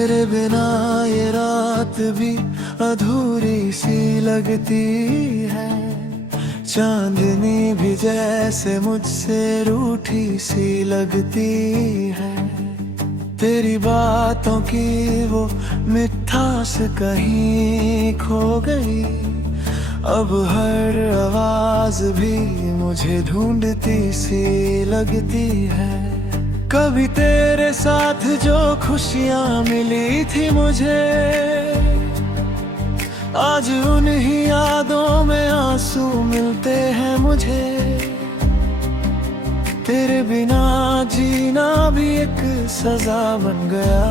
तेरे बिना ये रात भी अधूरी सी लगती है। चांदनी भी जैसे मुझसे रूठी सी लगती है। तेरी बातों की वो मिठास कहीं खो गई। अब हर आवाज भी मुझे ढूंढती सी लगती है। कभी तेरे साथ जो खुशियां मिली थी मुझे, आज उन्हीं यादों में आंसू मिलते हैं मुझे। तेरे बिना जीना भी एक सजा बन गया।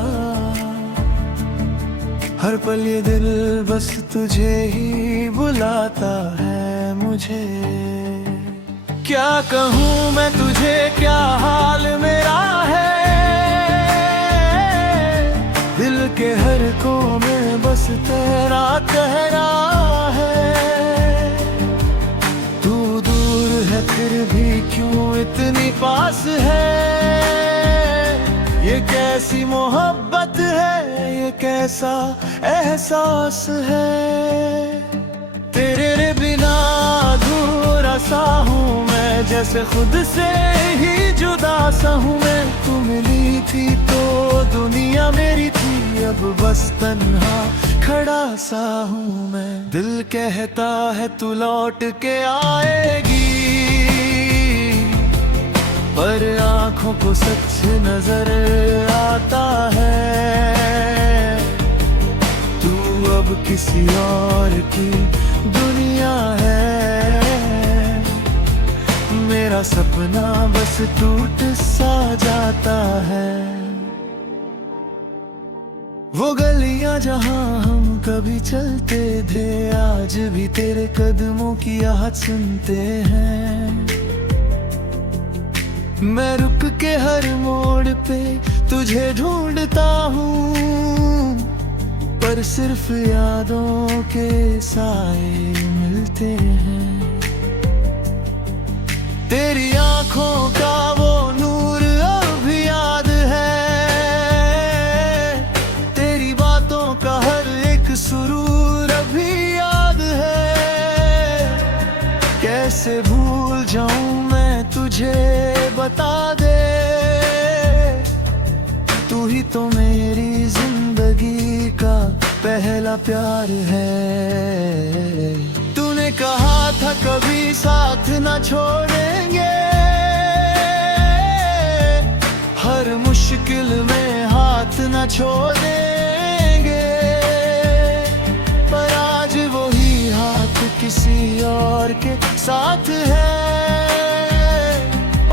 हर पल ये दिल बस तुझे ही बुलाता है मुझे। क्या कहूँ मैं तुझे, क्या हाल मेरा है। दिल के हर कोने में बस तेरा चेहरा है। तू दूर है फिर भी क्यों इतनी पास है। ये कैसी मोहब्बत है, ये कैसा एहसास है। तेरे बिना अधूरा सा हूँ मैं, जैसे खुद से ही जुदा सा हूँ मैं। तू मिली थी तो दुनिया मेरी थी, अब बस तन्हा खड़ा सा हूँ मैं। दिल कहता है तू लौट के आएगी, पर आँखों को सच नजर आता है। तू अब किसी और की दुनिया है। मेरा सपना बस टूट सा जाता है। वो गलियां जहां हम कभी चलते थे, आज भी तेरे कदमों की आहट सुनते हैं। मैं रुक के हर मोड़ पे तुझे ढूंढता हूँ, पर सिर्फ यादों के साए मिलते हैं। तेरी आंखों का वो नूर अब भी याद है। तेरी बातों का हर एक सुरूर अभी याद है। कैसे भूल जाऊं मैं तुझे, बता दे। तू ही तो मेरी जिंदगी का पहला प्यार है। तूने कहा था कभी साथ न छोड़ेंगे, हर मुश्किल में हाथ न छोड़ेंगे। पर आज वही हाथ किसी और के साथ है,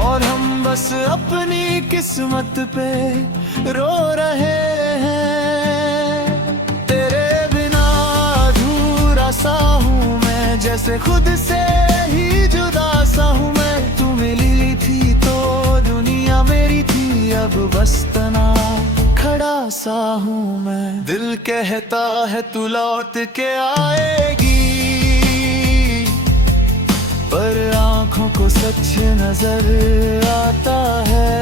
और हम बस अपनी किस्मत पे रो रहे हैं। तेरे बिना अधूरा सा हूँ मैं, जैसे खुद से ही जुदा सा हूँ मैं। तू मिली थी तो दुनिया मेरी थी, अब बस तना खड़ा सा हूँ मैं। दिल कहता है तू लौट के आएगी, पर आँखों को सच नजर आता है।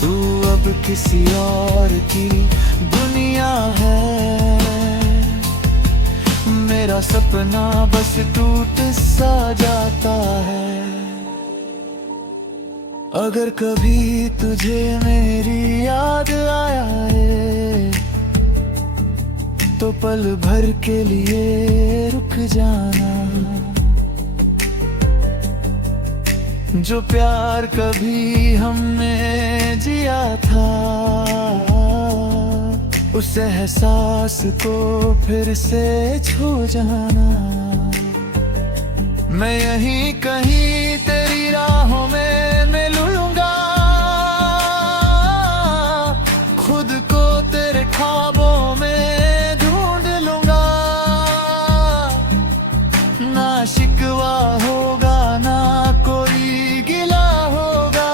तू अब किसी और की दुनिया है। मेरा सपना बस टूट सा जाता है। अगर कभी तुझे मेरी याद आया है, तो पल भर के लिए रुक जाना। जो प्यार कभी हमने जिया था, उस एहसास को फिर से छू जाना। मैं यहीं कहीं तेरी राहों में मिलूंगा, खुद को तेरे ख्वाबों में ढूंढ लूंगा। ना शिकवा होगा ना कोई गिला होगा,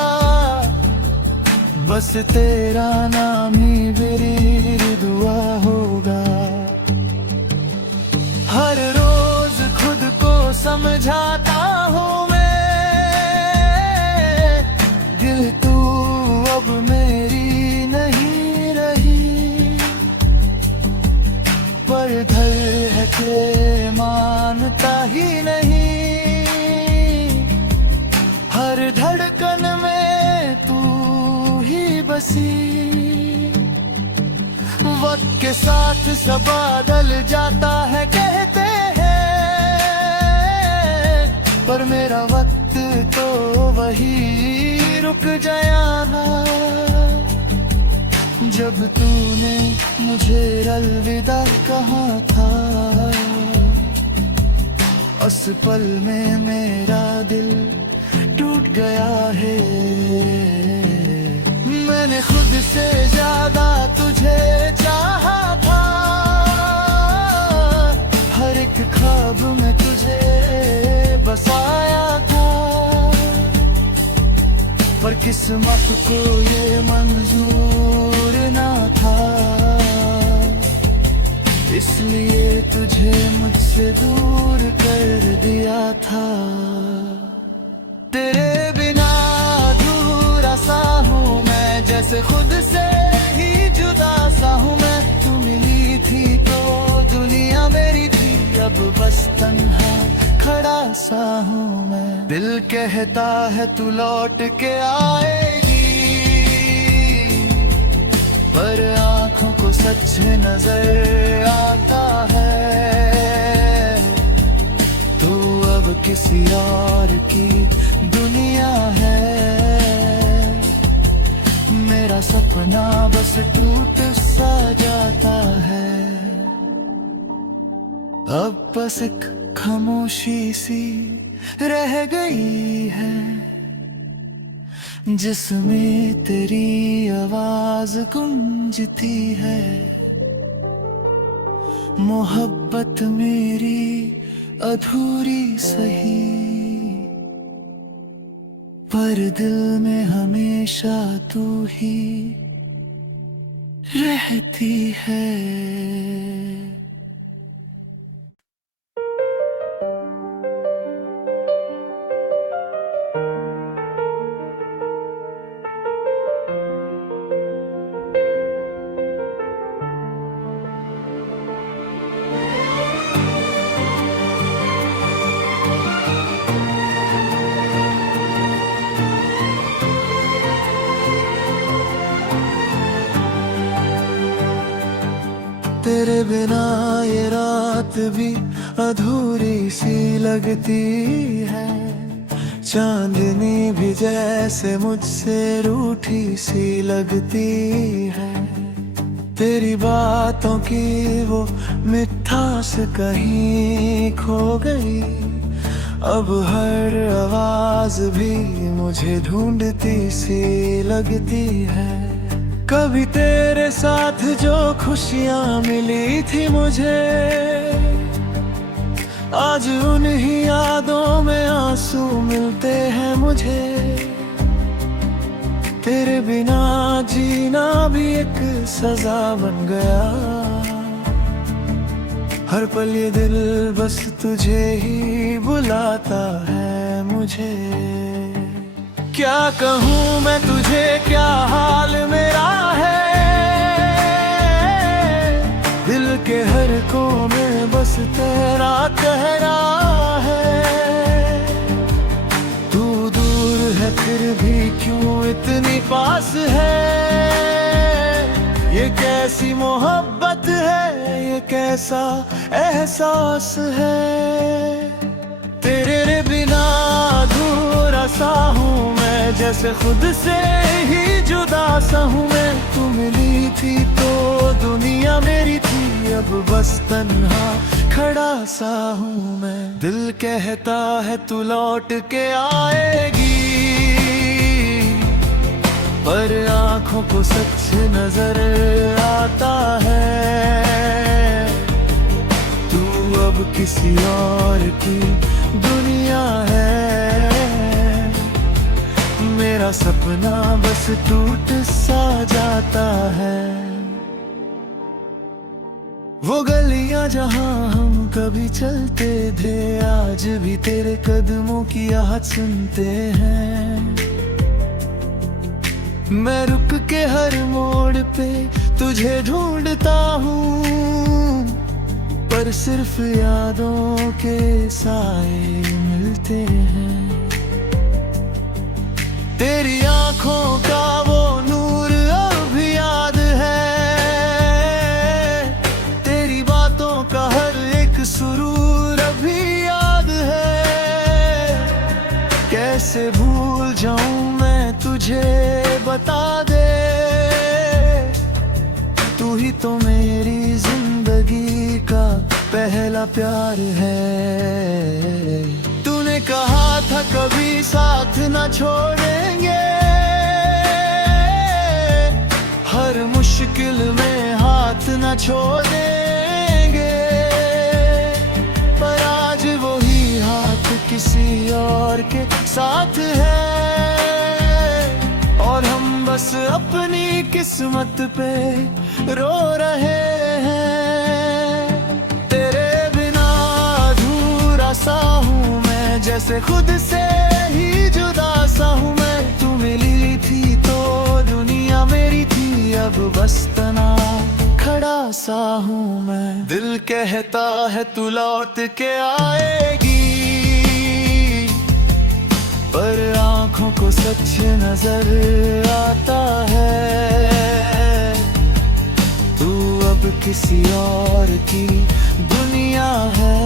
बस तेरा नाम ही मेरी दुआ होगा। हर रोज खुद को समझाता हूँ मैं, दिल तू अब मेरी नहीं मानता ही नहीं। हर धड़कन में तू ही बसी। वक्त के साथ सब बदल जाता है कहते हैं, पर मेरा वक्त तो वही रुक गया ना। जब तूने मुझे अलविदा कहा था, उस पल में मेरा दिल टूट गया है। मैंने खुद से ज्यादा तुझे चाहा था, हर एक ख्वाब में तुझे बसाया था। पर किस्मत को ये मंजूर ना था, इसलिए तुझे मुझसे दूर कर दिया था। तेरे बिना अधूरा सा हूँ मैं, जैसे खुद से ही जुदा सा हूँ मैं। तू मिली थी तो दुनिया मेरी थी, अब बस तन्हा खड़ा सा हूँ मैं। दिल कहता है तू लौट के आएगी, पर आँखों को सच नजर आता है। तू अब किसी और की दुनिया है, मेरा सपना बस टूट सा जाता है। अब बस एक खामोशी सी रह गई है, जिसमें तेरी आवाज गूंजती है। मोहब्बत मेरी अधूरी सही, पर दिल में हमेशा तू ही रहती है। तेरे बिना ये रात भी अधूरी सी लगती है। चांदनी भी जैसे मुझसे रूठी सी लगती है। तेरी बातों की वो मिठास कहीं खो गई, अब हर आवाज भी मुझे ढूंढती सी लगती है। कभी तेरे साथ जो खुशियां मिली थी मुझे, आज उन्हीं यादों में आंसू मिलते हैं मुझे। तेरे बिना जीना भी एक सजा बन गया, हर पल ये दिल बस तुझे ही बुलाता है मुझे। क्या कहूँ मैं तुझे, क्या हाल मेरा है, दिल के हर कोने बस तेरा कहना है। तू दूर है फिर भी क्यों इतनी पास है, ये कैसी मोहब्बत है, ये कैसा एहसास है। तेरे बिना अधूरा सा हूँ मैं, जैसे खुद से ही जुदा सा हूँ मैं। तू मिली थी तो दुनिया मेरी थी, अब बस तन्हा खड़ा सा हूँ मैं। दिल कहता है तू लौट के आएगी, पर आँखों को सच नजर आता है। तू अब किसी और की दुनिया है, मेरा सपना बस टूट सा जाता है। वो गलियां जहां हम कभी चलते थे, आज भी तेरे कदमों की आहट सुनते हैं। मैं रुक के हर मोड़ पे तुझे ढूंढता हूँ, पर पर सिर्फ यादों के साए मिलते हैं। तेरी आंखों का वो नूर अब याद है, तेरी बातों का हर एक सुरूर अभी याद है। कैसे भूल जाऊं मैं तुझे, बता दे, तू ही तो मेरी जिंदगी का पहला प्यार है। तूने कहा था कभी साथ न छोड़ेंगे, हर मुश्किल में हाथ न छोड़ेंगे, पर आज वही हाथ किसी और के साथ है, और हम बस अपनी किस्मत पे रो रहे हैं। तेरे बिना अधूरा सा हूँ मैं, जैसे खुद से ही जुदा सा हूँ मैं। तू मिली थी तो दुनिया मेरी थी, अब बस तना खड़ा सा हूँ मैं। दिल कहता है तू लौट के आएगी, पर आँखों को सच नजर आता है। तू अब किसी और की दुनिया है,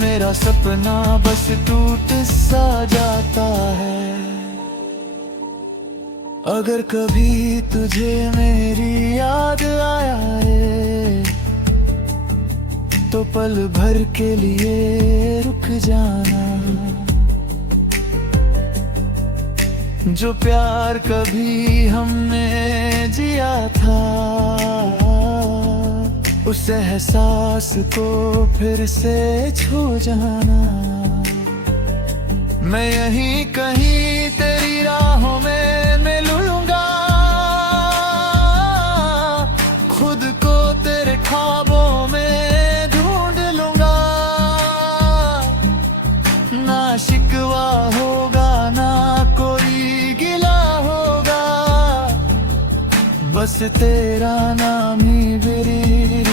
मेरा सपना बस टूट सा जाता है। अगर कभी तुझे मेरी याद आए, तो पल भर के लिए रुक जाना। जो प्यार कभी हमने जिया था, उस एहसास को फिर से छू जाना। मैं यहीं कहीं तेरी राहों में मिलूंगा, खुद को तेरे ख्वाबों में ढूंढ लूंगा। ना शिकवा होगा ना कोई गिला होगा, बस तेरा नाम ही मेरी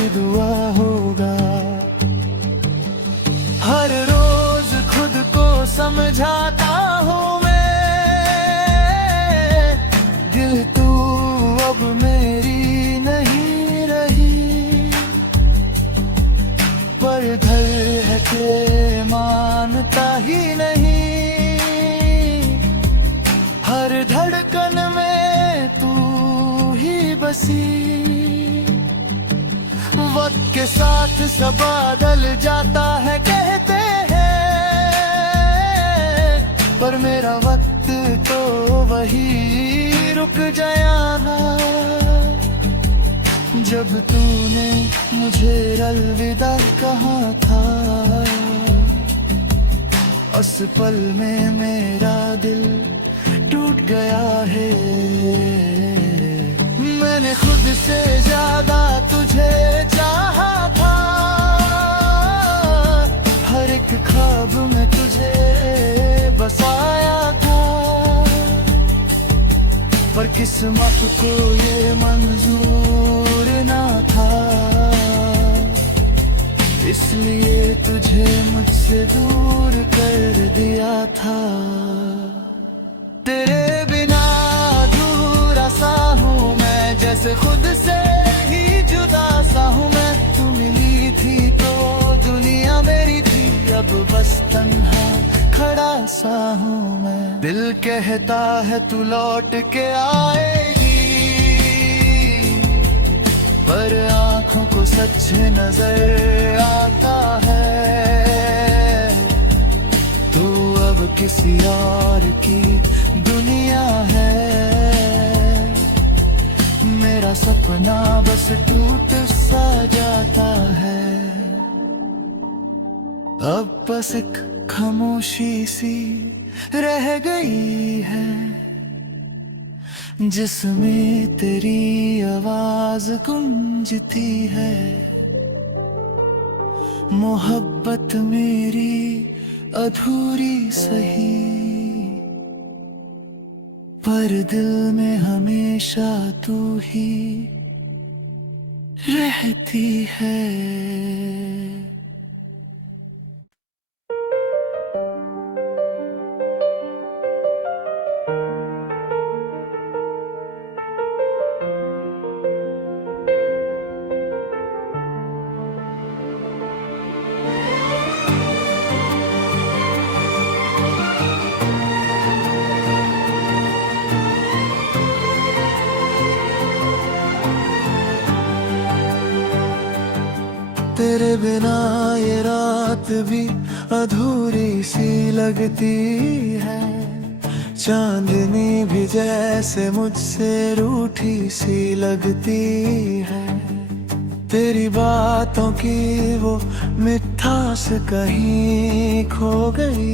दुआ होगा। हर रोज खुद को समझाता हूँ मैं, दिल तू अब मेरी नहीं रही, पर धर है के मानता ही नहीं। हर धड़कन में तू ही बसी, वक्त के साथ सब बदल जाता है कहते हैं, पर मेरा वक्त तो वही रुक गया ना। जब तूने मुझे अलविदा कहा था, उस पल में मेरा दिल टूट गया है। मैंने खुद से ज्यादा तुझे चाहा था, हर एक ख्वाब में तुझे बसाया था, पर किस्मत को ये मंजूर ना था, इसलिए तुझे मुझसे दूर कर दिया था। तेरे बिना अधूरा सा हूँ मैं, जैसे खुद से ही जुदा सा हूँ मैं। तू मिली थी तो दुनिया मेरी थी, अब बस तन्हा खड़ा सा हूँ मैं। दिल कहता है तू लौट के आएगी, पर आँखों को सच नजर आता है। तू अब किसी और की दुनिया है, मेरा सपना बस टूट सा जाता है। अब बस एक खामोशी सी रह गई है, जिसमें तेरी आवाज गूंजती है। मोहब्बत मेरी अधूरी सही, पर दिल में हमेशा तू ही रहती है। तेरे बिना ये रात भी अधूरी सी लगती है, चांदनी भी जैसे मुझसे रूठी सी लगती है। तेरी बातों की वो मिठास कहीं खो गई,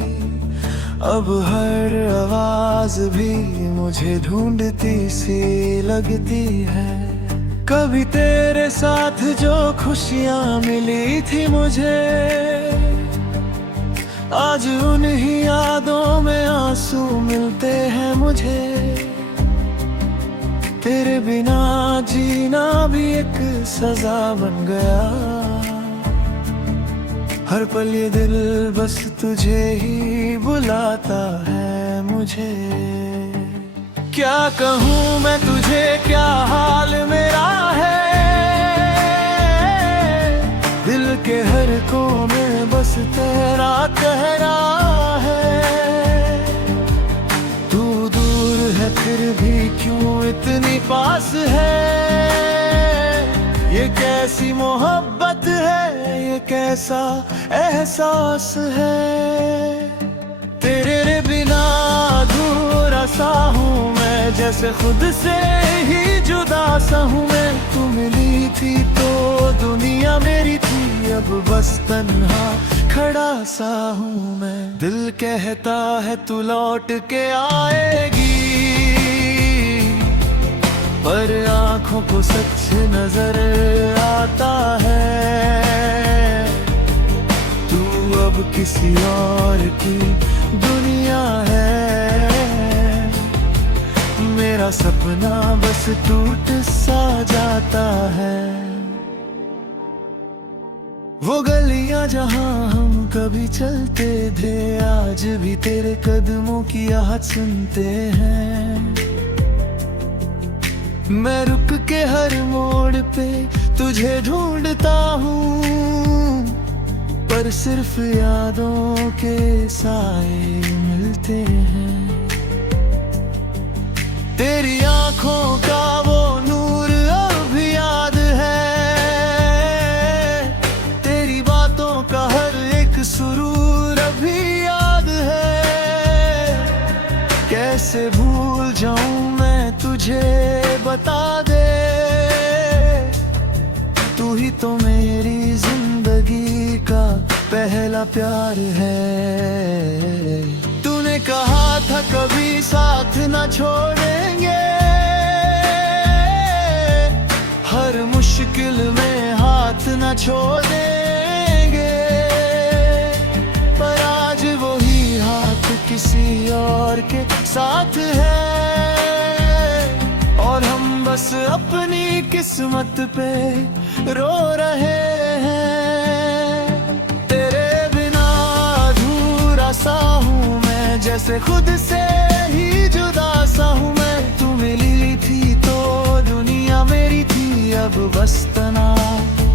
अब हर आवाज भी मुझे ढूंढती सी लगती है। कभी तेरे साथ जो खुशियां मिली थी मुझे, आज उन्हीं यादों में आंसू मिलते हैं मुझे। तेरे बिना जीना भी एक सजा बन गया, हर पल ये दिल बस तुझे ही बुलाता है मुझे। क्या कहूँ मैं तुझे, क्या हाल मेरा है, दिल के हर कोने में बस तेरा कहना है। तू दूर है फिर भी क्यों इतनी पास है, ये कैसी मोहब्बत है, ये कैसा एहसास है। तेरे बिना अधूरा सा हूँ मैं, जैसे खुद से ही जुदा सा हूँ मैं। तू मिली थी तो दुनिया मेरी थी, अब बस तन्हा खड़ा सा हूँ मैं। दिल कहता है तू लौट के आएगी, पर आँखों को सच नजर आता है। तू अब किसी और की दुनिया है, मेरा सपना बस टूट सा जाता है। वो गलियां जहां हम कभी चलते थे, आज भी तेरे कदमों की आहट सुनते हैं। मैं रुक के हर मोड़ पे तुझे ढूंढता हूँ, पर सिर्फ यादों के साए मिलते हैं। तेरी आंखों का वो नूर अब भी याद है, तेरी बातों का हर एक सुरूर अभी याद है। कैसे भूल जाऊं मैं तुझे, बता दे, तू ही तो मेरी जिंदगी का पहला प्यार है। तूने कहा था कभी साथ न छोड़ेंगे, हर मुश्किल में हाथ न छोड़ेंगे। पर आज वही हाथ किसी और के साथ है, और हम बस अपनी किस्मत पे रो रहे हैं। तेरे बिना अधूरा सा हूँ मैं, जैसे खुद से ही जुदा सा हूँ मैं। तू मिली थी तो दुनिया मेरी थी, अब बस तना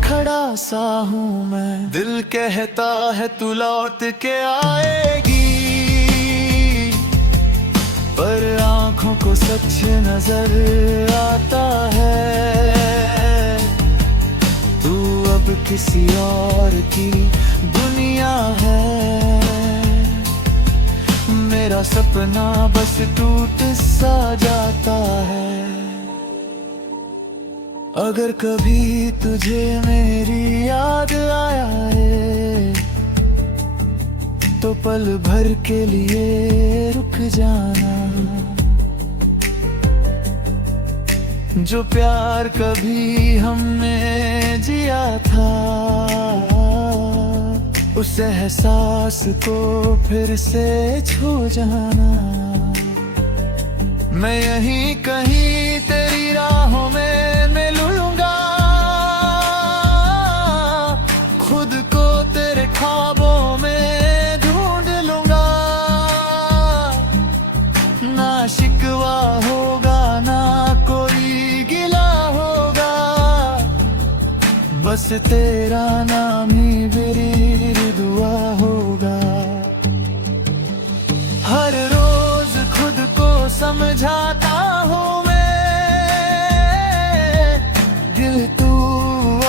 खड़ा सा हूँ मैं। दिल कहता है तू लौट के आएगी, पर आँखों को सच नजर आता है। तू अब किसी और की दुनिया है, मेरा सपना बस टूट सा जाता है। अगर कभी तुझे मेरी याद आया है, तो पल भर के लिए रुक जाना। जो प्यार कभी हमने जिया था, उस एहसास को फिर से छू जाना। मैं यहीं कहीं तेरी राहों में मिलूंगा, बस तेरा नाम ही मेरी दुआ होगा। हर रोज खुद को समझाता हूँ मैं, दिल तू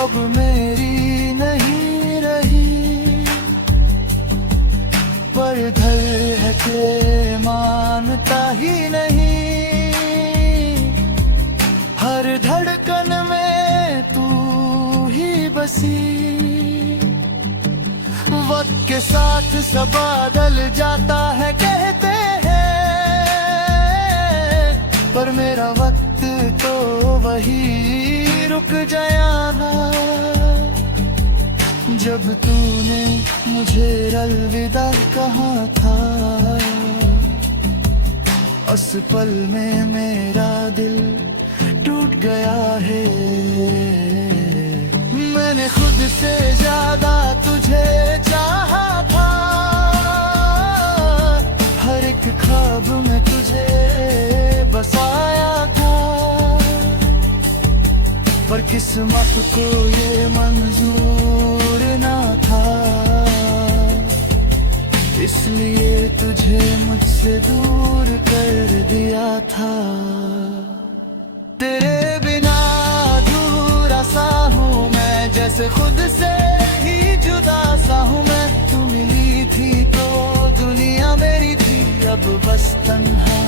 अब मेरी नहीं रही, पर धर है के मानता ही नहीं। हर धड़कन में तू ही बसी, वक्त के साथ सब बदल जाता है कहते हैं, पर मेरा वक्त तो वही रुक गया ना। जब तूने मुझे अलविदा कहा था, उस पल में मेरा दिल टूट गया है। मैंने खुद से ज्यादा तुझे चाहा था, हर एक ख्वाब में तुझे बसाया था, पर किस्मत को ये मंजूर ना था, इसलिए तुझे मुझसे दूर कर दिया था। तेरे बिना अधूरा सा हूँ मैं, जैसे खुद से ही जुदा सा हूँ मैं। तू मिली थी तो दुनिया मेरी थी, अब बस तन्हा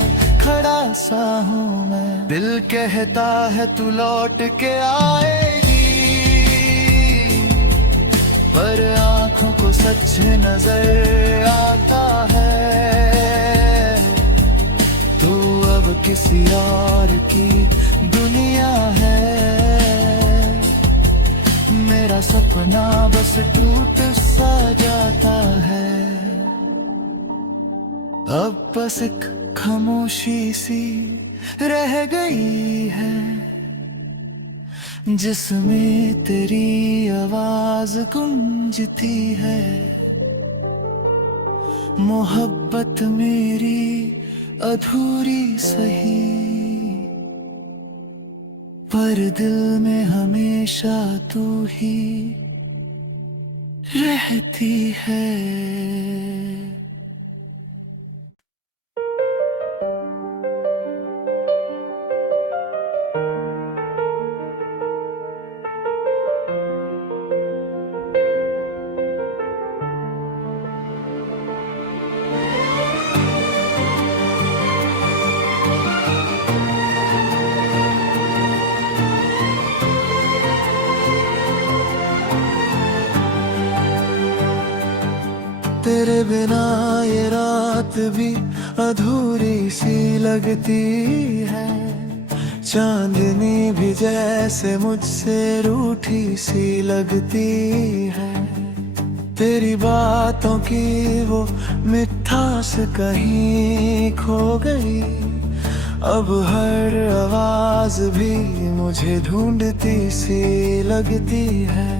खड़ा सा हूँ मैं। दिल कहता है तू लौट के आएगी, पर आँखों को सच नजर आता है, तू अब किसी और की दुनिया है। मेरा सपना बस टूट सा जाता है, अब बस एक खामोशी सी रह गई है, जिसमें तेरी आवाज गूंजती है। मोहब्बत मेरी अधूरी सही, पर दिल में हमेशा तू ही रहती है। तेरे बिना ये रात भी अधूरी सी लगती है, चांदनी भी जैसे मुझसे रूठी सी लगती है। तेरी बातों की वो मिठास कहीं खो गई, अब हर आवाज भी मुझे ढूंढती सी लगती है।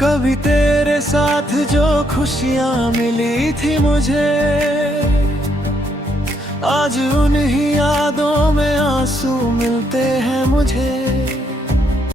कभी तेरे साथ जो खुशियाँ मिली थी मुझे, आज उन्हीं यादों में आंसू मिलते हैं मुझे।